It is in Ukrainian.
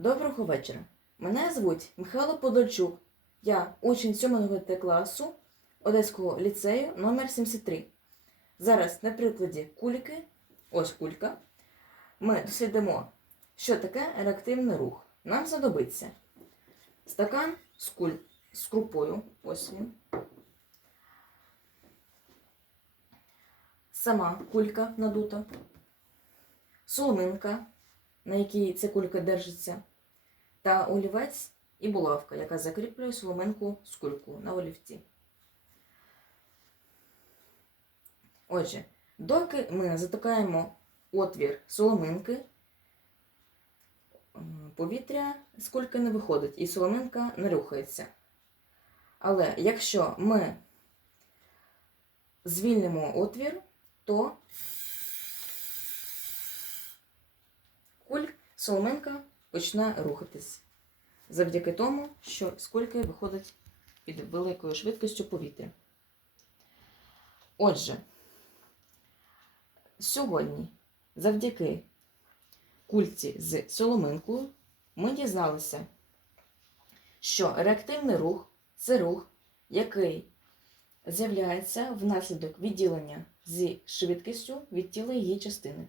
Доброго вечора. Мене звуть Михайло Подольчук. Я учень 7 Т класу Одеського ліцею номер 73. Зараз на прикладі кульки, ось кулька, ми дослідимо, що таке реактивний рух. Нам знадобиться стакан з, куль... з крупою, ось він. Сама кулька надута, соломинка, на якій ця кулька держиться, та олівець і булавка, яка закріплює соломинку з кульку на олівці. Отже, доки ми затикаємо отвір соломинки, повітря з кульки не виходить і соломинка не рухається. Але якщо ми звільнимо отвір, то куль соломинка почне рухатись завдяки тому, що з кульки виходить під великою швидкістю повітря. Отже, сьогодні, завдяки кульці з соломинкою, ми дізналися, що реактивний рух це рух, який з'являється внаслідок відділення зі швидкістю від тіла її частини.